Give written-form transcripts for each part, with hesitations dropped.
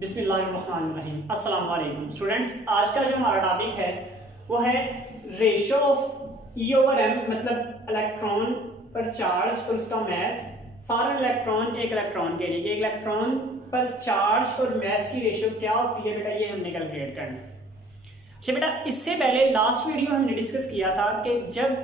बिस्मिल्लाहिर्रहमानिर्रहीम। अस्सलाम वालेकुम स्टूडेंट्स, आज का जो हमारा टॉपिक है वो है ratio of e over m, मतलब इलेक्ट्रॉन पर चार्ज और उसका मैस फॉर इलेक्ट्रॉन, एक इलेक्ट्रॉन के लिए एक इलेक्ट्रॉन पर चार्ज और मैस की रेशो क्या होती है बेटा, ये हमने कैलकुलेट करना है। अच्छा बेटा, इससे पहले लास्ट वीडियो हमने डिस्कस किया था कि जब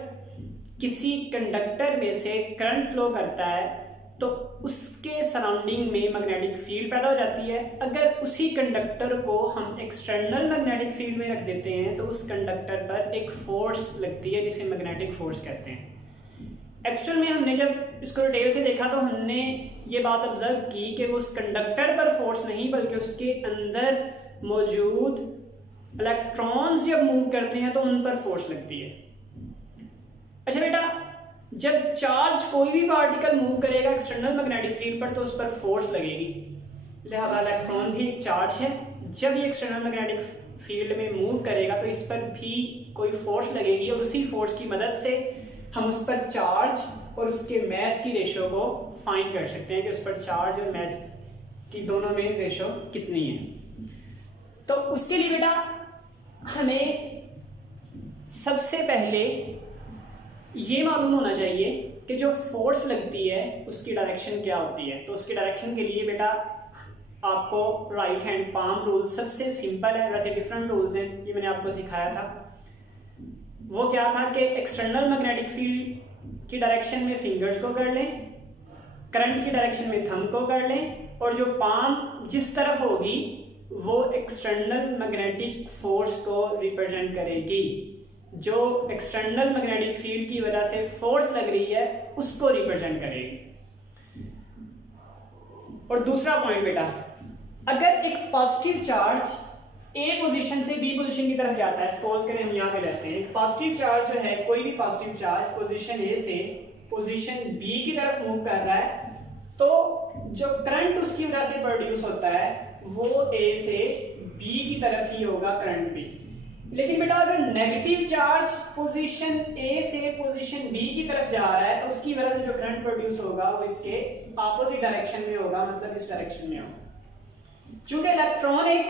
किसी कंडक्टर में से करंट फ्लो करता है तो उसके सराउंडिंग में मैग्नेटिक फील्ड पैदा हो जाती है। अगर उसी कंडक्टर को हम एक्सटर्नल मैग्नेटिक फील्ड में रख देते हैं तो उस कंडक्टर पर एक फोर्स लगती है जिसे मैग्नेटिक फोर्स कहते हैं। एक्चुअल में हमने जब इसको डिटेल से देखा तो हमने ये बात ऑब्जर्व की कि वो उस कंडक्टर पर फोर्स नहीं बल्कि उसके अंदर मौजूद इलेक्ट्रॉन्स जब मूव करते हैं तो उन पर फोर्स लगती है। अच्छा बेटा, जब चार्ज कोई भी पार्टिकल मूव करेगा एक्सटर्नल मैग्नेटिक फील्ड पर तो उस पर फोर्स लगेगी, लिहाजा इलेक्ट्रॉन भी एक चार्ज है। जब ये एक्सटर्नल मैग्नेटिक फील्ड में मूव करेगा तो इस पर भी कोई फोर्स लगेगी और उसी फोर्स की मदद से हम उस पर चार्ज और उसके मैस की रेशो को फाइंड कर सकते हैं कि उस पर चार्ज और मैस की दोनों में रेशो कितनी है। तो उसके लिए बेटा हमें सबसे पहले ये मालूम होना चाहिए कि जो फोर्स लगती है उसकी डायरेक्शन क्या होती है। तो उसकी डायरेक्शन के लिए बेटा आपको राइट हैंड पाम रूल सबसे सिंपल है, वैसे डिफरेंट रूल्स हैं, ये मैंने आपको सिखाया था। वो क्या था कि एक्सटर्नल मैग्नेटिक फील्ड की डायरेक्शन में फिंगर्स को कर लें, करंट की डायरेक्शन में थंब को कर लें और जो पाम जिस तरफ होगी वो एक्सटर्नल मैग्नेटिक फोर्स को रिप्रेजेंट करेगी। जो एक्सटर्नल मैग्नेटिक फील्ड की वजह से फोर्स लग रही है उसको रिप्रेजेंट करेगी। और दूसरा पॉइंट बेटा, अगर एक पॉजिटिव चार्ज ए पोजीशन से बी पोजीशन की तरफ जाता है, सपोज करें हम यहां पे लेते हैं, पॉजिटिव चार्ज जो है, कोई भी पॉजिटिव चार्ज पोजीशन ए से पोजीशन बी की तरफ मूव कर रहा है तो जो करंट उसकी वजह से प्रोड्यूस होता है वो ए से बी की तरफ ही होगा करंट भी। लेकिन बेटा अगर नेगेटिव चार्ज पोजीशन ए से पोजीशन बी की तरफ जा रहा है तो उसकी वजह से जो करंट प्रोड्यूस होगा वो इसके ऑपोजिट डायरेक्शन में होगा, मतलब इस डायरेक्शन में होगा। चूंकि इलेक्ट्रॉन एक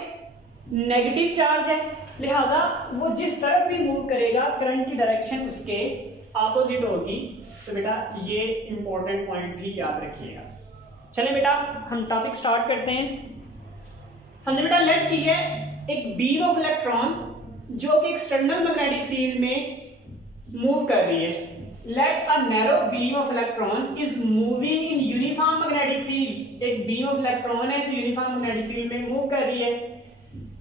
नेगेटिव चार्ज है लिहाजा वो जिस तरफ भी मूव करेगा करंट की डायरेक्शन उसके ऑपोजिट होगी। तो बेटा ये इंपॉर्टेंट पॉइंट भी याद रखिएगा। चलिए बेटा हम टॉपिक स्टार्ट करते हैं। हमने बेटा लेट की है एक बीम ऑफ इलेक्ट्रॉन जो कि एक्सटर्नल मैग्नेटिक फील्ड में मूव कर रही है। Let a narrow beam of electron is moving in uniform magnetic field. एक बीम ऑफ इलेक्ट्रॉन है जो यूनिफॉर्म मैग्नेटिक फील्ड में मूव कर रही है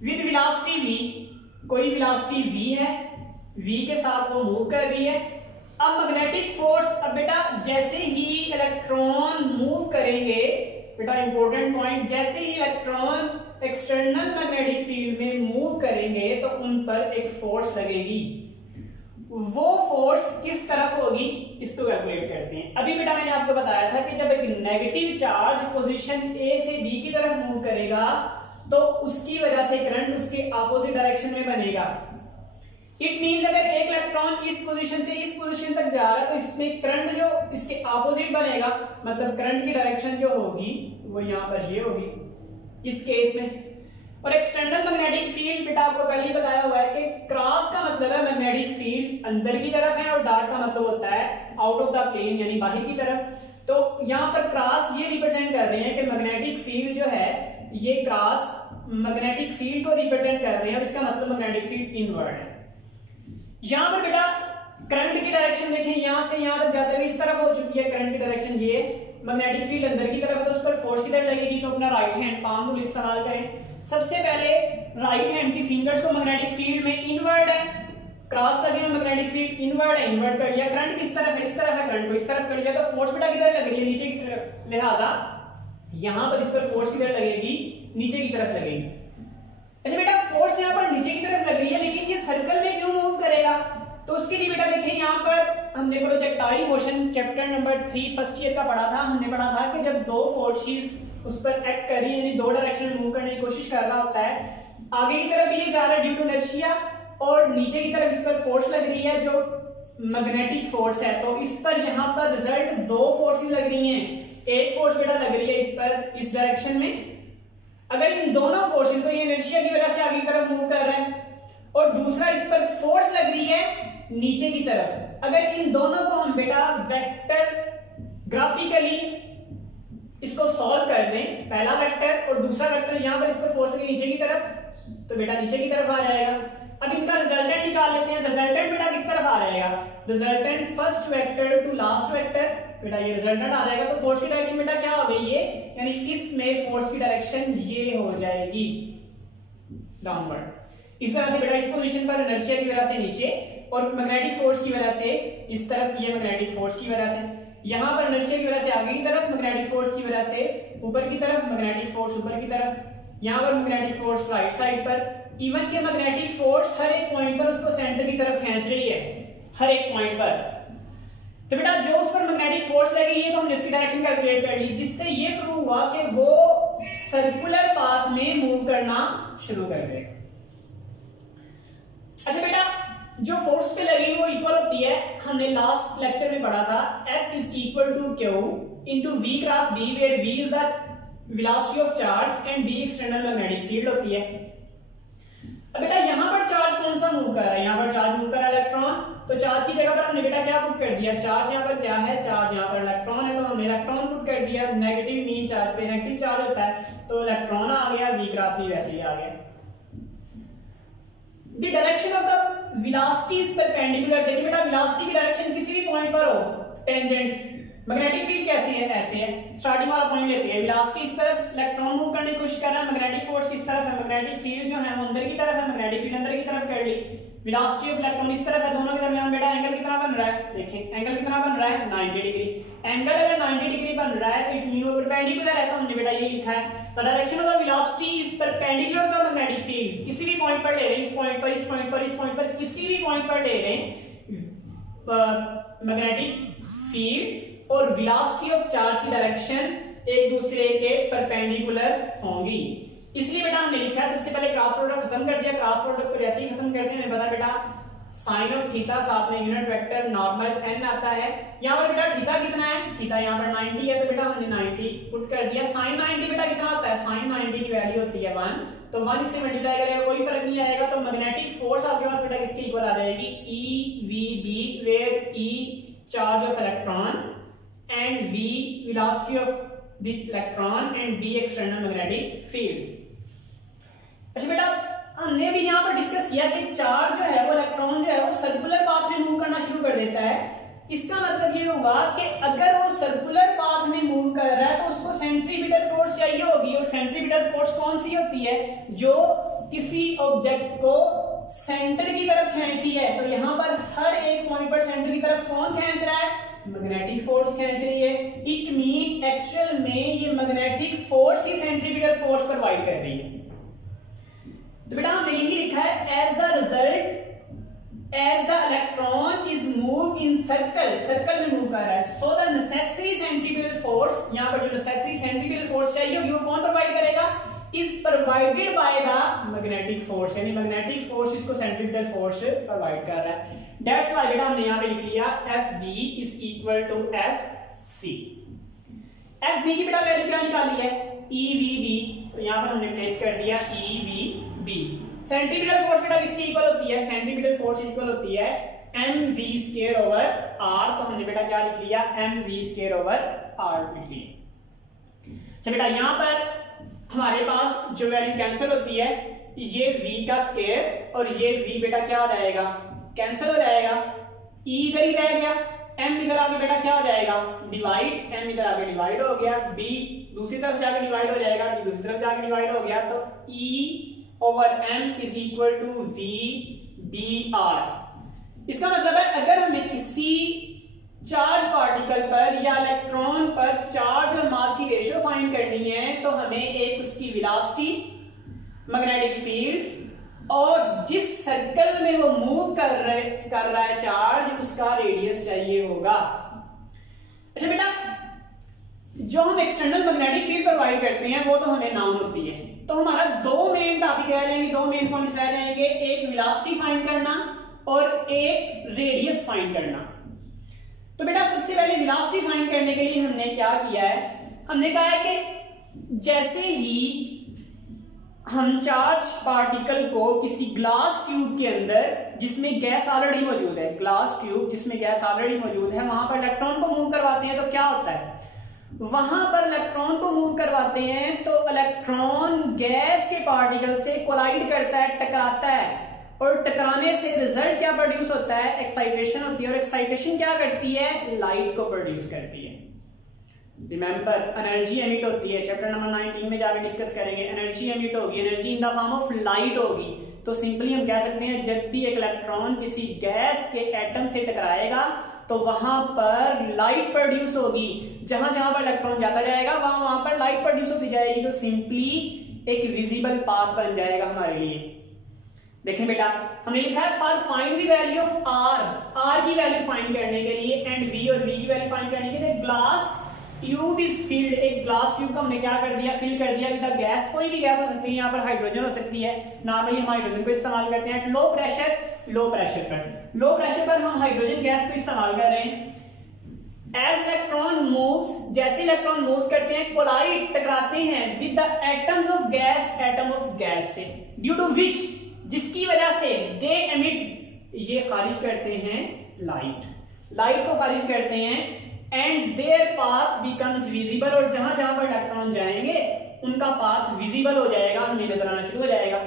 विद वेलोसिटी v। कोई वेलोसिटी v है, v के साथ वो मूव कर रही है। अब मैग्नेटिक फोर्स, अब बेटा जैसे ही इलेक्ट्रॉन मूव करेंगे, बेटा इंपॉर्टेंट पॉइंट, जैसे ही इलेक्ट्रॉन एक्सटर्नल मैग्नेटिक फील्ड में मूव करेंगे तो उन पर एक फोर्स लगेगी। वो फोर्स किस तरफ होगी इसको कैलकुलेट करते हैं। अभी बेटा मैंने आपको बताया था कि जब एक नेगेटिव चार्ज पोजीशन ए से बी की तरफ मूव करेगा तो उसकी वजह से करंट उसके ऑपोजिट डायरेक्शन में बनेगा। इट मींस अगर एक इलेक्ट्रॉन इस पोजीशन से इस पोजीशन तक जा रहा है तो इसमें करंट जो इसके ऑपोजिट बनेगा, मतलब करंट की डायरेक्शन जो होगी वो यहाँ पर ये होगी इस केस में। और एक्सटर्नल मैग्नेटिक फील्ड बेटा आपको पहले ही बताया हुआ है कि क्रॉस का मतलब है मैग्नेटिक फील्ड अंदर की तरफ है और डॉट का मतलब होता है आउट ऑफ द प्लेन यानी बाहर की तरफ। तो यहाँ पर क्रॉस ये रिप्रेजेंट कर रहे हैं कि मैग्नेटिक फील्ड जो है ये क्रॉस मैग्नेटिक फील्ड को रिप्रेजेंट कर रहे हैं और इसका मतलब मैग्नेटिक फील्ड इनवर्ड है। यहां पर बेटा करंट की डायरेक्शन देखें, यहां से यहां तक जाते हुए इस तरफ हो चुकी है करंट की डायरेक्शन, ये मैग्नेटिक फील्ड अंदर की तरफ है तो उस पर फोर्स किधर लगेगी। तो अपना राइट हैंड पाम रूल इस्तेमाल करें। सबसे पहले राइट हैंड की फिंगर्स को मैग्नेटिक फील्ड में इनवर्ड है, क्रॉस लगे हुए मैग्नेटिक फील्ड इनवर्ड है, इनवर्ड कर लिया। करंट किस तरफ है, इस तरफ है, करंट को इस तरफ कर लिया तो फोर्स बेटा किधर लग रही है, नीचे की तरफ। लिहाजा यहां पर इस पर फोर्स किधर लगेगी, नीचे की तरफ लगेगी। अच्छा बेटा फोर्स यहां पर नीचे की तरफ लग रही है लेकिन ये सर्कल में क्यों मूव करेगा, तो उसके लिए बेटा देखें यहाँ पर हमने projectile motion chapter number 3 first year का पढ़ा था। हमने पढ़ा था कि जब दो फोर्सेस उस पर एक्ट कर रही है यानी दो डायरेक्शन में मूव करने की कोशिश कर रहा होता है, आगे की तरफ ये जा रहा है ड्यू टू इनर्शिया और नीचे की तरफ इस पर फोर्स लग रही है जो मैग्नेटिक फोर्स है। तो इस पर यहाँ पर रिजल्ट दो फोर्सेस लग रही हैं। एक फोर्स बेटा लग रही है इस पर इस डायरेक्शन में अगर इन दोनों फोर्स, तो ये इनर्शिया की वजह से आगे की तरफ मूव कर रहा है और दूसरा इस पर फोर्स लग रही है नीचे की तरफ, अगर इन दोनों को हम बेटा वेक्टर ग्राफिकली इसको सॉल्व कर दें, पहला वेक्टर और दूसरा वेक्टर यहां पर इस पर फोर्स लगी नीचे की तरफ, तो बेटा नीचे की तरफ आ जाएगा। अब इनका रिजल्टेंट निकाल लेते हैं। रिजल्टेंट बेटा किस तरफ आ जाएगा? Resultant first vector to last vector, बेटा ये रिजल्टेंट आ जाएगा। तो फोर्स की डायरेक्शन बेटा क्या हो गई? ये यानी इसमें फोर्स की डायरेक्शन ये हो जाएगी डाउनवर्ड। इस तरह से बेटा इस पोजीशन पर इनर्शिया की वजह से नीचे और मैग्नेटिक फोर्स की वजह से इस तरफ, ये मैग्नेटिक फोर्स की वजह से, यहां पर इनर्शिया की वजह से आगे की तरफ, मैग्नेटिक फोर्स की वजह से ऊपर की तरफ, मैग्नेटिक फोर्स ऊपर की तरफ, यहां पर मैग्नेटिक फोर्स राइट साइड पर। इवन के मैग्नेटिक फोर्स हर एक पॉइंट पर उसको सेंटर की तरफ खींच रही है, हर एक पॉइंट पर। तो बेटा जो उस पर मैग्नेटिक फोर्स लगी है तो हमने उसकी डायरेक्शन कैलकुलेट कर ली, जिससे ये प्रूव हुआ कि वो सर्कुलर पाथ में मूव करना शुरू कर देगा। अच्छा बेटा, जो फोर्स पे लगी वो इक्वल होती है, हमने लास्ट लेक्चर में पढ़ा था, F is equal to Q into V cross B, where V is the velocity of charge and B external magnetic field होती है। अब बेटा यहां पर चार्ज कौन सा मूव कर रहा है? यहां पर चार्ज मूव कर रहा है इलेक्ट्रॉन। तो चार्ज की जगह पर हमने बेटा क्या पुट कर दिया? चार्ज यहां पर क्या है? चार्ज यहां पर इलेक्ट्रॉन है, तो हमने इलेक्ट्रॉन पुट कर दिया। नेगेटिव मीन चार्ज पे नेगेटिव चार्ज होता है, तो इलेक्ट्रॉन आ गया, V क्रॉस B वैसे ही आ गया। The direction of the velocity is perpendicular। देखिए बेटा वेलोसिटी की डायरेक्शन किसी भी पॉइंट पर हो, टेंजेंट। मैग्नेटिक फील्ड कैसी है? ऐसे है। स्टार्टिंग वाला पॉइंट लेते हैं, वेलोसिटी इस तरफ, इलेक्ट्रॉन मूव करने की कोशिश कर रहा है, मैग्नेटिक फोर्स किस तरफ है? मैग्नेटिक फील्ड जो है वो अंदर की तरफ है, मैग्नेटिक फील्ड अंदर की तरफ कर ली। वेलोसिटी ऑफ इलेक्ट्रॉन इस तरफ है, दोनों के दरमियान बेटा एंगल कितना बन रहा है? देखिए एंगल कितना बन रहा है? 90 डिग्री। एंगल अगर 90 डिग्री बन रहा है तो इट मीन वो परपेंडिकुलर है, तो हमने बेटा ये लिखा है the direction of the velocity is perpendicular to the magnetic field. किसी भी पॉइंट पर ले रहे हैं, इस पॉइंट पर, इस पॉइंट पर, इस पॉइंट पर, किसी भी पॉइंट पर ले रहे हैं, मैग्नेटिक फील्ड और वेलोसिटी ऑफ चार्ज की डायरेक्शन एक दूसरे के परपेंडिकुलर होंगी। इसलिए बेटा हमने लिखा है, सबसे पहले क्रॉस प्रोडक्ट खत्म कर दिया। क्रॉस प्रोडक्ट को जैसे ही खत्म करते हैं हमें पता बेटा साइन ऑफ थीटा साथ में यूनिट वेक्टर नॉर्मल n आता है। यहां पर बेटा थीटा कितना है? थीटा यहां पर 90 है, तो बेटा हमने 90 पुट कर दिया। साइन 90 बेटा कितना होता है? साइन 90 की वैल्यू होती है 1, तो 1 इससे मल्टीप्लाई करेगा कोई फर्क नहीं आएगा। तो मैग्नेटिक फोर्स आपके पास बेटा किसके इक्वल आ जाएगी? EVB, where E charge of electron and V velocity of the electron and B external magnetic field। अच्छा बेटा हमने भी यहाँ पर डिस्कस किया कि चार्ज जो है वो, इलेक्ट्रॉन जो है वो सर्कुलर पाथ में मूव करना शुरू कर देता है। इसका मतलब ये हुआ कि अगर वो सर्कुलर पाथ में मूव कर रहा है तो उसको सेंट्रीपिटल फोर्स चाहिए होगी, और सेंट्रीपिटल फोर्स कौन सी होती है? जो किसी ऑब्जेक्ट को सेंटर की तरफ खींचती है। तो यहाँ पर हर एक पॉइंट पर सेंटर की तरफ कौन खींच रहा है? मैग्नेटिक फोर्स खींच रही है। इट मीन एक्चुअल में ये मैग्नेटिक फोर्स ही सेंट्रीपिटल फोर्स प्रोवाइड कर रही है। तो बेटा हमने यही लिखा है, as the result as the electron is move in circle, circle में मूव कर रहा है, so the necessary centripetal force, यहां पर जो नेसेसरी सेंट्रीपिटल फोर्स चाहिए होगी वो कौन प्रोवाइड करेगा? Is provided by the magnetic force, यानी मैग्नेटिक फोर्स इसको सेंट्रीपिटल फोर्स प्रोवाइड कर रहा है। दैट्स व्हाई बेटा हमने यहां पे लिख लिया FB is equal to FC। FB की बेटा वैल्यू क्या निकाली है? EVB, तो यहां पर हमने प्लेस कर दिया EVB। सेंट्रीपिटल फोर्स बेटा किसकी इक्वल होती है? सेंट्रीपिटल फोर्स इक्वल होती है mv स्क्वायर ओवर r, तो हमने बेटा क्या लिख लिया? mv स्क्वायर ओवर r लिख लिया। अच्छा बेटा यहां पर हमारे पास जो वैल्यू कैंसिल होती है, ये v का स्क्वायर और ये v बेटा क्या हो जाएगा? कैंसिल हो जाएगा। E इधर ही रह गया, m इधर आके बेटा क्या हो जाएगा? डिवाइड, m इधर आके डिवाइड हो गया, b दूसरी तरफ जाके डिवाइड हो जाएगा, b दूसरी तरफ जाके डिवाइड हो गया, तो E over m is equal to v br। इसका मतलब है अगर हमें किसी चार्ज पार्टिकल पर या इलेक्ट्रॉन पर चार्ज और मास की रेशियो फाइंड करनी है तो हमें एक उसकी वेलोसिटी, मैग्नेटिक फील्ड और जिस सर्कल में वो मूव कर रहा है चार्ज, उसका रेडियस चाहिए होगा। अच्छा बेटा जो हम एक्सटर्नल मैग्नेटिक फील्ड प्रोवाइड करते हैं वो तो हमें नाउन होती है, तो हमारा दो मेन टॉपिक रह जाएंगे, दो मेन पॉइंट्स रह जाएंगे, एक वेलोसिटी फाइंड करना और एक रेडियस फाइंड करना। तो बेटा सबसे पहले वेलोसिटी फाइंड करने के लिए हमने क्या किया है? हमने कहा है कि जैसे ही हम चार्ज पार्टिकल को किसी ग्लास ट्यूब के अंदर जिसमें गैस ऑलरेडी मौजूद है, ग्लास ट्यूब जिसमें गैस ऑलरेडी मौजूद है, वहां पर इलेक्ट्रॉन को मूव करवाते हैं तो क्या होता है, वहां पर इलेक्ट्रॉन को मूव करवाते हैं तो इलेक्ट्रॉन गैस के पार्टिकल से कोलाइड करता है, टकराता है, और टकराने से रिजल्ट क्या प्रोड्यूस होता है, एक्साइटेशन होती है, और एक्साइटेशन क्या करती है, लाइट को प्रोड्यूस करती है। रिमेंबर, एनर्जी एमिट होती है, चैप्टर नंबर 19 में जाकर डिस्कस करेंगे। एनर्जी एमिट होगी, energy in the form of light होगी। तो सिंपली हम कह सकते हैं जब भी एक इलेक्ट्रॉन किसी गैस के एटम से टकराएगा तो वहां पर लाइट प्रोड्यूस होगी, जहां जहां पर इलेक्ट्रॉन जाता जाएगा वहां वहां पर लाइट प्रोड्यूस होती जाएगी, तो सिंपली एक विजिबल पाथ बन जाएगा हमारे लिए। देखें बेटा, हमने लिखा है for find the value of r की वैल्यू फाइंड करने के लिए एंड वी और वी की वैल्यू फाइंड करने के लिए ग्लास ट्यूब इज फिल्ड, एक ग्लास ट्यूब को हमने क्या कर दिया, फिल कर दिया विद गैस। कोई भी गैस हो सकती है, यहाँ पर हाइड्रोजन हो सकती है, नॉर्मली हम हाइड्रोजन को इस्तेमाल करते हैं। लो प्रेशर पर हम हाइड्रोजन गैस को इस्तेमाल कर रहे हैं। एज इलेक्ट्रॉन मूव्स, जैसे इलेक्ट्रॉन मूव्स करते हैं, कोलाइड टकराते हैं with the atoms of gas, atom of gas से, ड्यू टू विच, जिसकी वजह से दे एमिट, ये खारिज करते हैं लाइट को खारिज करते हैं, and there path becomes visible, और जहां जहां पर इलेक्ट्रॉन जाएंगे उनका पाथ विजिबल हो जाएगा, हमें नजर आना शुरू हो जाएगा।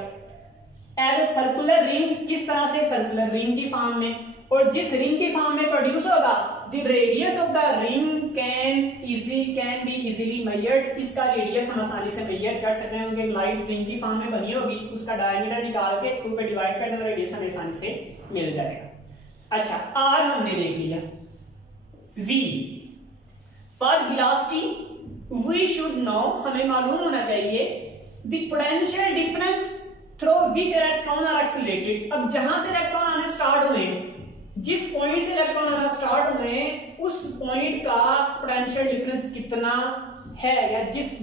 एज ए सर्कुलर रिंग, किस तरह से, सर्कुलर रिंग की फॉर्म में, और जिस रिंग की फॉर्म में प्रोड्यूस होगा, the radius of the ring can be easily measured, इसका रेडियस हम आसानी से मेजर कर सकते हैं, क्योंकि लाइट रिंग की फॉर्म में बनी होगी, उसका डायमीटर निकाल के 2 पे डिवाइड कर दें तो रेडियस हमें आसानी से मिल जाएगा। अच्छा, आर हमने देख लिया। V for velocity we should know, हमें मालूम होना चाहिए the potential difference through which electron are accelerated. अब जहां से इलेक्ट्रॉन आने स्टार्ट हुए, जिस पॉइंट से इलेक्ट्रॉन आना स्टार्ट हुए, उस पॉइंट का पोटेंशियल डिफरेंस कितना है, या जिस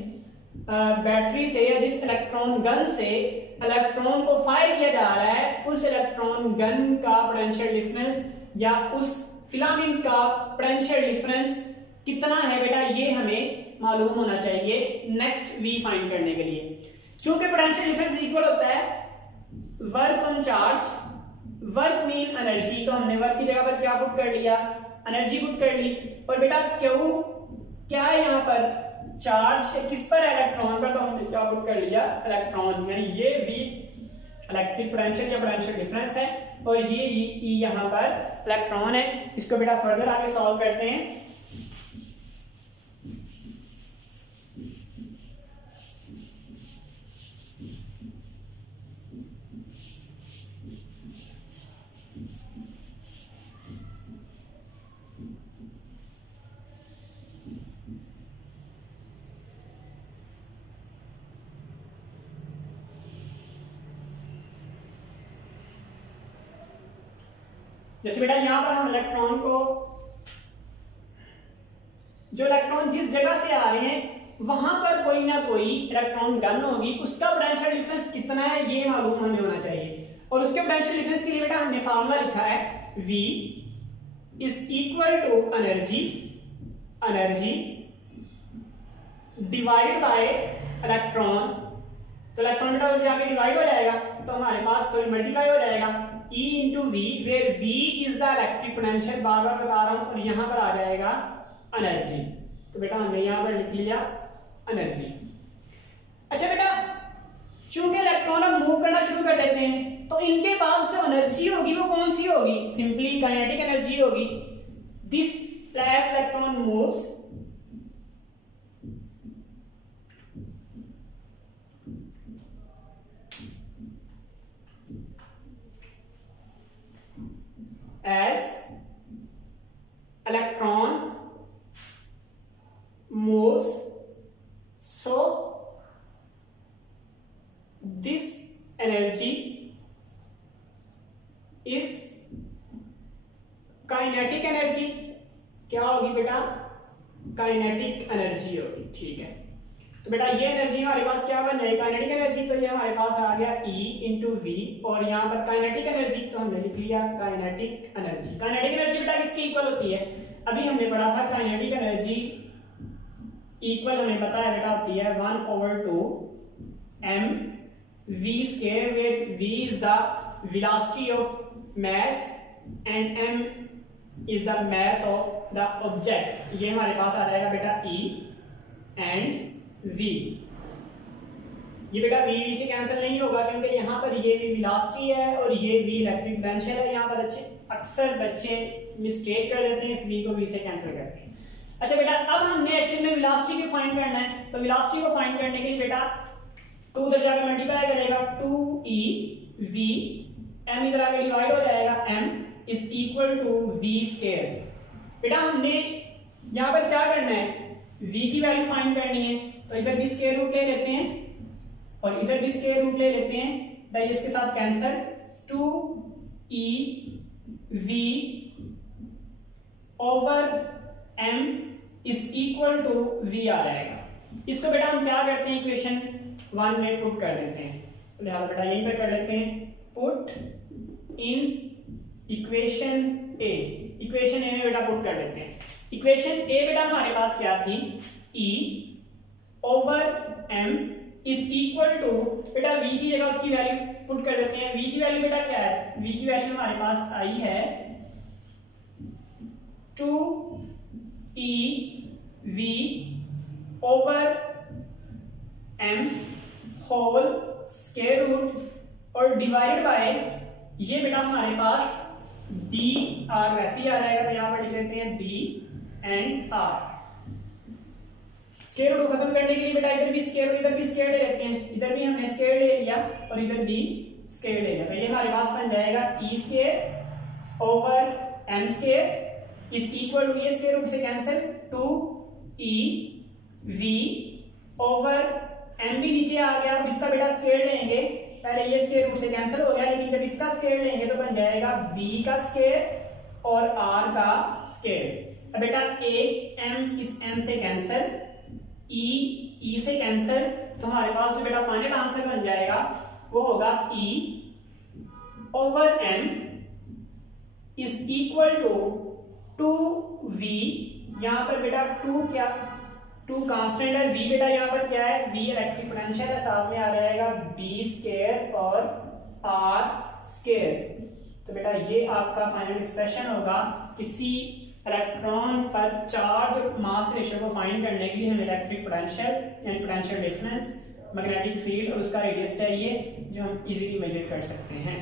बैटरी से या जिस इलेक्ट्रॉन गन से इलेक्ट्रॉन को फायर किया जा रहा है, उस इलेक्ट्रॉन गन का पोटेंशियल डिफरेंस या उस फिलामेंट का पोटेंशियल डिफरेंस कितना है बेटा, ये हमें मालूम होना चाहिए नेक्स्ट वी फाइंड करने के लिए। चूंकि पोटेंशियल डिफरेंस इक्वल होता है work on charge, work mean energy, तो हमने वर्क की जगह पर क्या पुट कर लिया, एनर्जी पुट कर ली, और बेटा क्यू क्या है यहाँ पर, चार्ज किस पर, इलेक्ट्रॉन पर, तो हमने क्या पुट कर लिया, इलेक्ट्रॉन, यानी ये वी इलेक्ट्रिक पोटेंशियल या पोटेंशियल डिफरेंस है, और ये ई यहाँ पर इलेक्ट्रॉन है। इसको बेटा फर्दर आगे सॉल्व करते हैं। जैसे बेटा यहां पर हम इलेक्ट्रॉन को, जो इलेक्ट्रॉन जिस जगह से आ रहे हैं वहां पर कोई ना कोई इलेक्ट्रॉन गन होगी, उसका पोटेंशियल डिफरेंस कितना है ये मालूम हमें होना चाहिए, और उसके पोटेंशियल डिफरेंस के लिए बेटा हमने फार्मूला लिखा है, V is equal to energy divide by electron, तो इलेक्ट्रॉन बेटा जाके डिवाइड हो जाएगा, तो हमारे पास मल्टीप्लाई हो जाएगा E into V, where V is the electric potential, बार बार बता रहा हूं, और यहां पर आ जाएगा एनर्जी, तो बेटा हमने यहां पर लिख लिया एनर्जी। अच्छा बेटा, चूंकि इलेक्ट्रॉन अब मूव करना शुरू कर देते हैं, तो इनके पास जो एनर्जी होगी वो कौन सी होगी, सिंपली काइनेटिक एनर्जी होगी। This as electron moves, as electron moves, so this energy is kinetic energy, क्या होगी बेटा, काइनेटिक एनर्जी होगी, ठीक है। तो बेटा ये एनर्जी हमारे पास क्या बन जाएगी, काइनेटिक एनर्जी, तो ये हमारे पास आ गया E इंटू वी, और यहाँ पर काइनेटिक एनर्जी तो हमने लिख लिया काइनेटिक एनर्जी। काइनेटिक एनर्जी बेटा किसकी इक्वल होती है, अभी हमने पढ़ा था काइनेटिक एनर्जी इक्वल हमें पता है बेटा होती है 1/2 m v square where v is the velocity of mass and m is the mass of the object। ये हमारे पास आ जाएगा बेटा e and v। ये बेटा v से कैंसिल नहीं होगा क्योंकि यहाँ पर ये भी वेलोसिटी है और ये v इलेक्ट्रिक पोटेंशियल है। यहाँ पर अक्सर बच्चे मिस्टेक कर देते हैं, इस v को v से कैंसिल करते हैं। अच्छा बेटा, अब हमने एक्चुअली में वेलोसिटी को फाइंड करना है, तो वेलोसिटी को फाइंड करने के लिए बेटा 2 उधर जाकर मल्टीप्लाई करेगा 2e v, m इधर आके डिवाइड हो जाएगा, m is equal to v square. बेटा हमने यहाँ पर क्या करना है, v की वैल्यू फाइंड करनी है, तो इधर भी स्क्वायर रूट ले लेते हैं और इधर भी स्क्वायर रूट ले लेते हैं, तो इसके साथ cancel 2e v over m is equal to v आ जाएगा। इसको बेटा हम क्या करते हैं, इक्वेशन 1 में पुट कर देते हैं, तो लिहाजा बेटा यहीं पे कर लेते हैं put in equation a। Equation a में बेटा पुट कर देते हैं। इक्वेशन a बेटा हमारे पास क्या थी, e over m is equal to, बेटा v की जगह उसकी वैल्यू पुट कर देते हैं। v की वैल्यू बेटा क्या है, v की वैल्यू हमारे पास आई है 2e v over m whole square root और डिवाइडेड बाय, ये बेटा हमारे पास d r वैसे ही आ जाएगा, तो यहाँ पर लिख लेते हैं d and r। Square root खत्म करने के लिए बेटा इधर भी स्क्वायर और इधर भी स्क्वायर ले लेते हैं, इधर भी हमने स्क्वायर ले लिया और इधर भी स्क्वायर ले लिया, तो ये हमारे पास बन जाएगा e square over m square is equal to, ये स्क्वायर रूट से cancel 2e v over m भी नीचे आ गया। अब इसका बेटा स्क्वायर लेंगे, पहले ये स्क्वायर रूट से कैंसिल हो गया, लेकिन जब इसका स्क्वायर लेंगे तो बन जाएगा b का स्क्वायर और r का स्क्वायर। अब बेटा a m इस m से कैंसिल, e से कैंसिल, तो हमारे पास जो बेटा फाइनल आंसर बन जाएगा वो होगा e over m is equal to 2v। यहाँ पर बेटा 2 क्या, 2 कांस्टेंट है, v बेटा यहाँ पर क्या है, v इलेक्ट्रिक पोटेंशियल है, साथ में आ जाएगा b स्क्वायर और r स्क्वायर। तो बेटा ये आपका फाइनल एक्सप्रेशन होगा। किसी इलेक्ट्रॉन पर चार्ज और मास रेशियो को फाइंड करने के लिए हमें इलेक्ट्रिक पोटेंशियल यानी पोटेंशियल डिफरेंस, मैग्नेटिक फील्ड और उसका रेडियस चाहिए जो हम इजीली मेजर कर सकते हैं।